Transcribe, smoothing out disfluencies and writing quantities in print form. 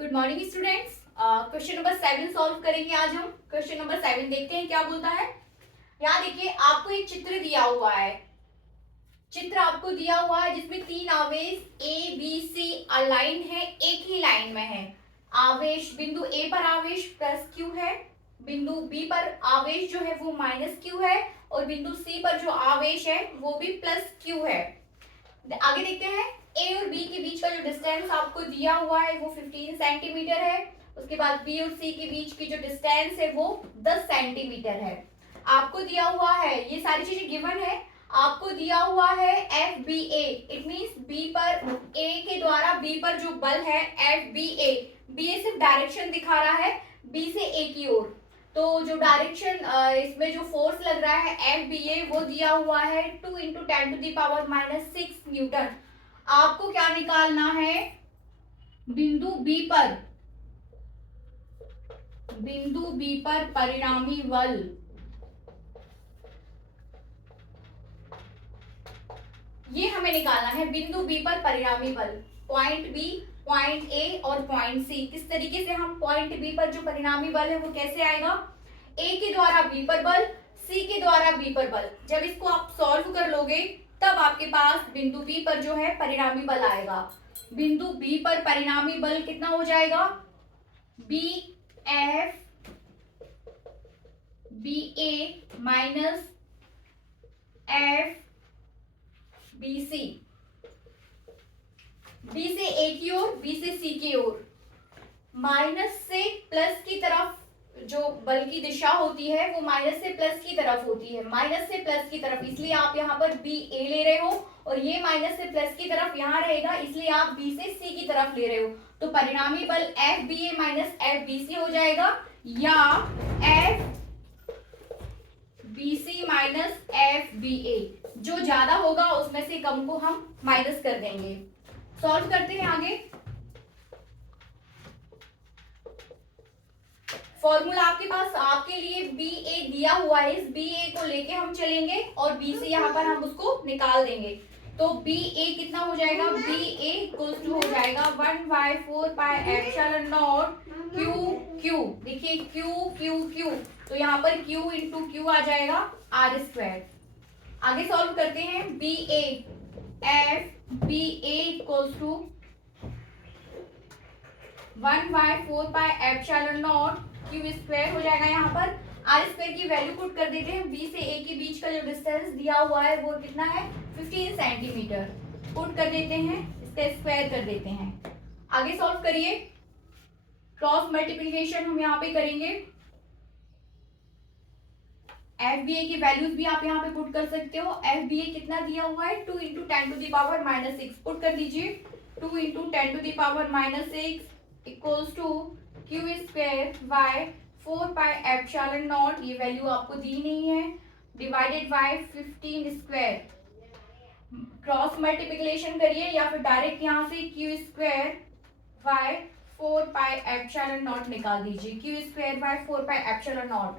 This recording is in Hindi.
Good morning students. Question number 7 solve करेंगे आज हम। क्वेश्चन नंबर 7 देखते हैं क्या बोलता है। यहाँ देखिए आपको एक चित्र दिया हुआ है। चित्र आपको दिया हुआ है जिसमें तीन आवेश ए बी सी अलाइन है, एक ही लाइन में है। आवेश बिंदु ए पर आवेश प्लस क्यू है, बिंदु बी पर आवेश जो है वो माइनस क्यू है और बिंदु सी पर जो आवेश है वो भी प्लस क्यू है। आगे देखते हैं ए और बी के बीच का जो डिस्टेंस आपको दिया हुआ है वो 15 सेंटीमीटर है। उसके बाद बी और सी के बीच की जो डिस्टेंस है वो 10 सेंटीमीटर है। आपको दिया हुआ है, ये सारी चीजें गिवन है। आपको दिया हुआ है F B A, it means B पर ए के द्वारा बी पर जो बल है F B A, B A सिर्फ डायरेक्शन दिखा रहा है बी से ए की ओर। तो जो डायरेक्शन इसमें जो फोर्स लग रहा है एफ बी ए वो दिया हुआ है 2 इंटू 10⁻⁻6 न्यूटन। आपको क्या निकालना है, बिंदु बी पर परिणामी बल। ये हमें निकालना है बिंदु बी पर परिणामी बल। पॉइंट बी, पॉइंट ए और पॉइंट सी, किस तरीके से हम पॉइंट बी पर जो परिणामी बल है वो कैसे आएगा, ए के द्वारा बी पर बल, सी के द्वारा बी पर बल। जब इसको आप सॉल्व कर लोगे तब आपके पास बिंदु बी पर जो है परिणामी बल आएगा। बिंदु बी पर परिणामी बल कितना हो जाएगा, B F B A minus F B C. B से ए की ओर, बी से सी की ओर। माइनस से प्लस की तरफ जो बल की दिशा होती है वो माइनस से प्लस की तरफ होती है, माइनस से प्लस की तरफ, इसलिए आप यहाँ पर बी ए ले रहे हो और ये माइनस से प्लस की तरफ यहाँ रहेगा, इसलिए आप बी से सी की तरफ ले रहे हो। तो परिणामी बल F B A minus F B C हो जाएगा, या F B C minus F B A. जो ज्यादा होगा उसमें से कम को हम माइनस कर देंगे। सॉल्व करते हैं आगे। फॉर्मूला आपके पास आपके लिए बी ए दिया हुआ है, इस बी ए को लेके हम चलेंगे और बी से यहाँ पर हम उसको निकाल देंगे। तो बी ए कितना हो जाएगा, बी ए इक्वल्स टू हो जाएगा 1/4πε0 क्यू क्यू। देखिए क्यू क्यू क्यू, तो यहाँ पर क्यू इंटू क्यू आ जाएगा आर स्क्वायर। आगे सॉल्व करते हैं। B A F B A equals to 1/4πε0 Q square हो जाएगा। यहाँ पर आर स्क्वायर की वैल्यू पुट कर देते हैं। बी से ए के बीच का जो डिस्टेंस दिया हुआ है वो कितना है, 15 सेंटीमीटर। पुट कर देते हैं, इसका स्क्वायर कर देते हैं। आगे सॉल्व करिए। क्रॉस मल्टीप्लिकेशन हम यहाँ पे करेंगे। एफ बी ए की वैल्यूज भी आप यहाँ पे पुट कर सकते हो। एफ बी ए कितना दिया हुआ है, 2 इंटू 10⁻⁻6 पुट कर दीजिए। 2 into 10⁻⁻6 equals to Q square by 4πε0, ये वैल्यू आपको दी नहीं है, divided by 15 square. Cross multiplication करिए या फिर डायरेक्ट यहाँ से क्यू स्क्वायर बाय 4πε0 निकाल दीजिए। Q square by 4πε0